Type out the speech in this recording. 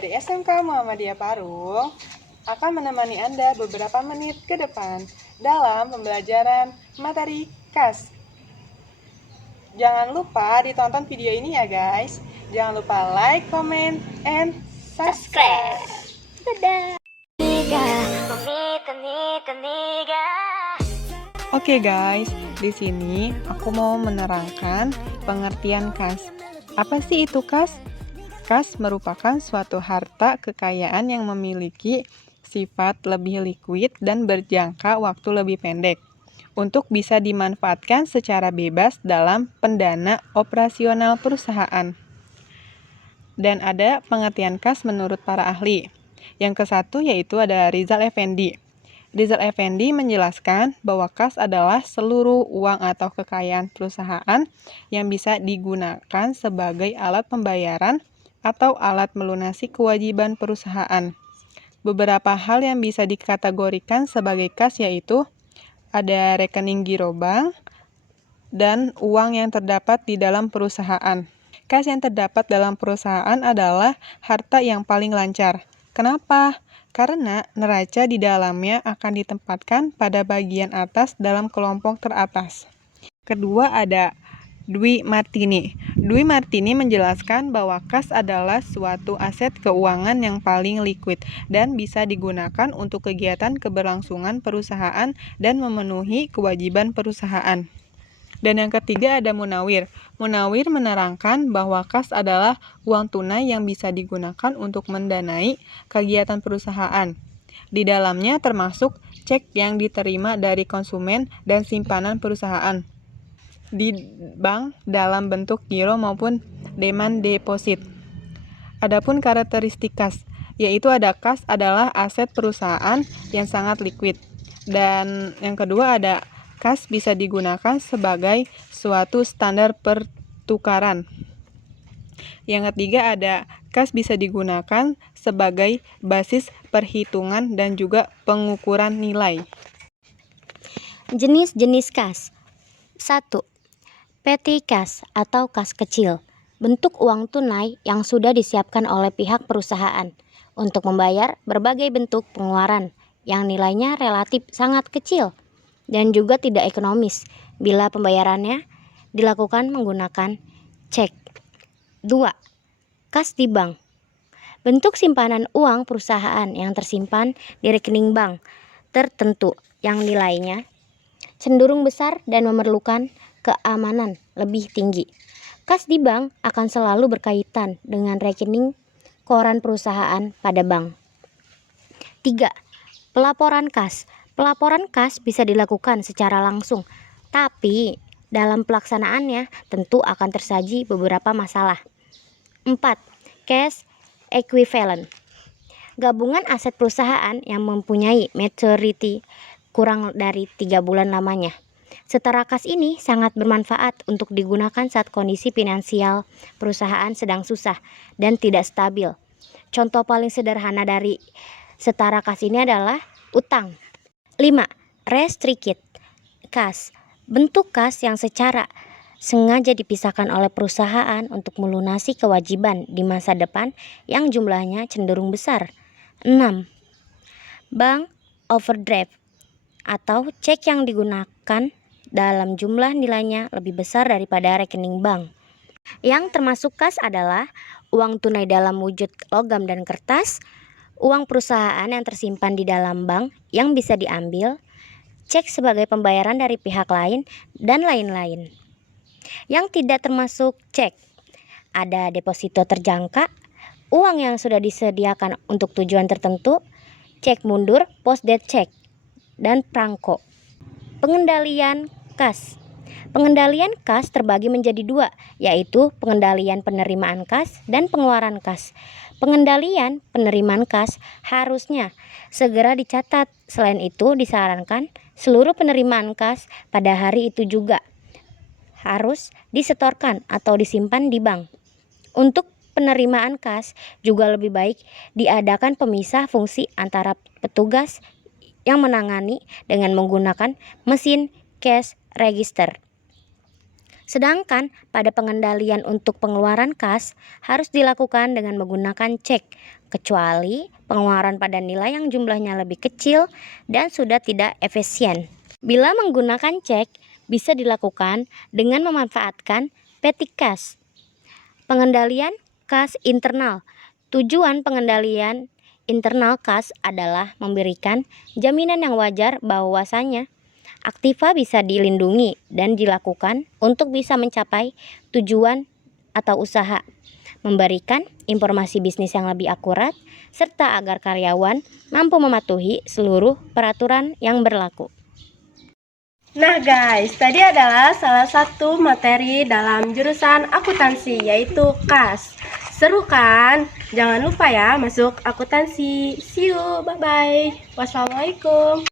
dari SMK Muhammadiyah Parung akan menemani Anda beberapa menit ke depan dalam pembelajaran materi KAS. Jangan lupa ditonton video ini ya guys. Jangan lupa like, comment, and subscribe. Dadah. Oke guys, di sini aku mau menerangkan pengertian KAS. Apa sih itu KAS? KAS merupakan suatu harta kekayaan yang memiliki sifat lebih liquid dan berjangka waktu lebih pendek untuk bisa dimanfaatkan secara bebas dalam pendana operasional perusahaan. Dan ada pengertian KAS menurut para ahli. Yang ke-1 yaitu ada Rizal Effendi. Rizal Effendi menjelaskan bahwa KAS adalah seluruh uang atau kekayaan perusahaan yang bisa digunakan sebagai alat pembayaran atau alat melunasi kewajiban perusahaan. Beberapa hal yang bisa dikategorikan sebagai KAS yaitu ada rekening giro bank dan uang yang terdapat di dalam perusahaan. KAS yang terdapat dalam perusahaan adalah harta yang paling lancar. Kenapa? Karena neraca di dalamnya akan ditempatkan pada bagian atas dalam kelompok teratas. Kedua ada Dwi Martini. Dwi Martini menjelaskan bahwa KAS adalah suatu aset keuangan yang paling liquid dan bisa digunakan untuk kegiatan keberlangsungan perusahaan dan memenuhi kewajiban perusahaan. Dan yang ketiga ada Munawir. Munawir menerangkan bahwa KAS adalah uang tunai yang bisa digunakan untuk mendanai kegiatan perusahaan. Di dalamnya termasuk cek yang diterima dari konsumen dan simpanan perusahaan di bank dalam bentuk giro maupun demand deposit. Adapun karakteristik KAS, yaitu ada KAS adalah aset perusahaan yang sangat liquid. Dan yang kedua ada KAS bisa digunakan sebagai suatu standar pertukaran. Yang ketiga ada KAS bisa digunakan sebagai basis perhitungan dan juga pengukuran nilai. Jenis-jenis KAS. 1. Petty cash atau kas kecil. Bentuk uang tunai yang sudah disiapkan oleh pihak perusahaan untuk membayar berbagai bentuk pengeluaran yang nilainya relatif sangat kecil dan juga tidak ekonomis bila pembayarannya dilakukan menggunakan cek. 2. Kas di bank. Bentuk simpanan uang perusahaan yang tersimpan di rekening bank tertentu yang nilainya cenderung besar dan memerlukan keamanan lebih tinggi. Kas di bank akan selalu berkaitan dengan rekening koran perusahaan pada bank. 3. Pelaporan kas. Pelaporan kas bisa dilakukan secara langsung, tapi dalam pelaksanaannya tentu akan tersaji beberapa masalah. 4. Cash equivalent. Gabungan aset perusahaan yang mempunyai maturity kurang dari 3 bulan lamanya. Setara kas ini sangat bermanfaat untuk digunakan saat kondisi finansial perusahaan sedang susah dan tidak stabil. Contoh paling sederhana dari setara kas ini adalah utang. 5. Restricted cash. Bentuk kas yang secara sengaja dipisahkan oleh perusahaan untuk melunasi kewajiban di masa depan yang jumlahnya cenderung besar. 6. Bank overdraft atau cek yang digunakan dalam jumlah nilainya lebih besar daripada rekening bank. Yang termasuk kas adalah uang tunai dalam wujud logam dan kertas, uang perusahaan yang tersimpan di dalam bank yang bisa diambil, cek sebagai pembayaran dari pihak lain, dan lain-lain. Yang tidak termasuk cek, ada deposito terjangka, uang yang sudah disediakan untuk tujuan tertentu, cek mundur, post date check, dan prangko. Pengendalian kas. Pengendalian kas terbagi menjadi 2, yaitu pengendalian penerimaan kas dan pengeluaran kas. Pengendalian penerimaan kas harusnya segera dicatat. Selain itu, disarankan seluruh penerimaan kas pada hari itu juga harus disetorkan atau disimpan di bank. Untuk penerimaan kas juga lebih baik diadakan pemisah fungsi antara petugas yang menangani dengan menggunakan mesin cash register. Sedangkan pada pengendalian untuk pengeluaran kas harus dilakukan dengan menggunakan cek, kecuali pengeluaran pada nilai yang jumlahnya lebih kecil dan sudah tidak efisien. Bila menggunakan cek, bisa dilakukan dengan memanfaatkan petty cash. Pengendalian kas internal. Tujuan pengendalian internal kas adalah memberikan jaminan yang wajar bahwasanya aktiva bisa dilindungi dan dilakukan untuk bisa mencapai tujuan atau usaha, memberikan informasi bisnis yang lebih akurat, serta agar karyawan mampu mematuhi seluruh peraturan yang berlaku. Nah guys, tadi adalah salah satu materi dalam jurusan akuntansi, yaitu kas. Seru kan? Jangan lupa ya masuk akuntansi. See you, bye-bye. Wassalamualaikum.